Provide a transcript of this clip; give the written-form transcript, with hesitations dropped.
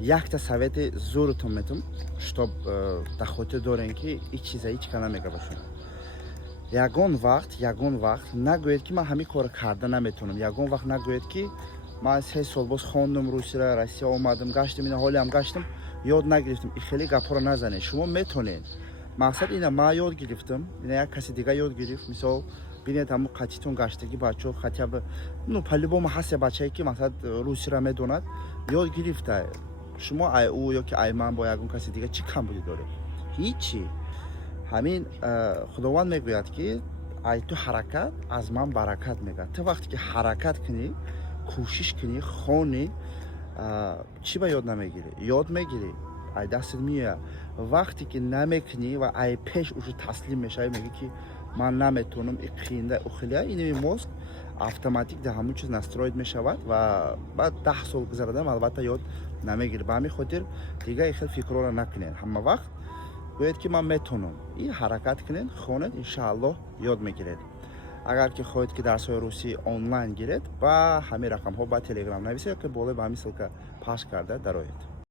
якта совети зуртон метум, чтоб да хотир дорен ки ин чиза ҳеҷ намега ба шумо. Ягон вақт нагӯед ки ман ҳамин корро карда наметавонам. Ягон вақт нагӯед ки ман 3 сол боз хондум Русияро, Россия омадам, гаштам, ина ҳолиам гаштам, ёд нагирифтам. И хеле гапҳоро назанед. Шумо метавонед. Мақсад ина ман ёд гирифтам, ина як каси дига ёд гирифт. Мисол бинед ҳамун қатитон гаштаги бачаҳо хотя бы по-любому ҳаст бачае ки масалан русиро медонад, ёд гирифта. Шумо ай ӯ ёки ай ман бо ягон каси дига чӣ камбудӣ доред? Ҳичи. ҳамин худованд мегӯяд ки ай ту ҳаракат аз ман баракат мегӯяд. Ту вақте ки ҳаракат кунӣ, кӯшиш кунӣ, хонӣ, чӣ ба ёд намегирӣ? Ёд мегирӣ, ай дастат меояд. Вақте ки намекунӣ ва ай пеш уже таслим мешавӣ, мегӣ ки ман наметавонам, и қиинда ухилия, ин мозг автоматик дар ҳамон чиз настроид мешавад ва баъд 10 сол гузарадам албатта ёд намегирӣ. Ба ҳамин хотир дига ин хел фикрҳоро накунед. Ҳама вақт гӯед ки ман метавонам. И ҳаракат кунед, хонед, иншааллоҳ ёд мегиред. Агар ки хоҳед ки дарсҳои русӣ онлайн гиред, ба ҳамин рақамҳо ба телеграм нависед, ёки боло ба ҳамин ссилка пахш карда дароед.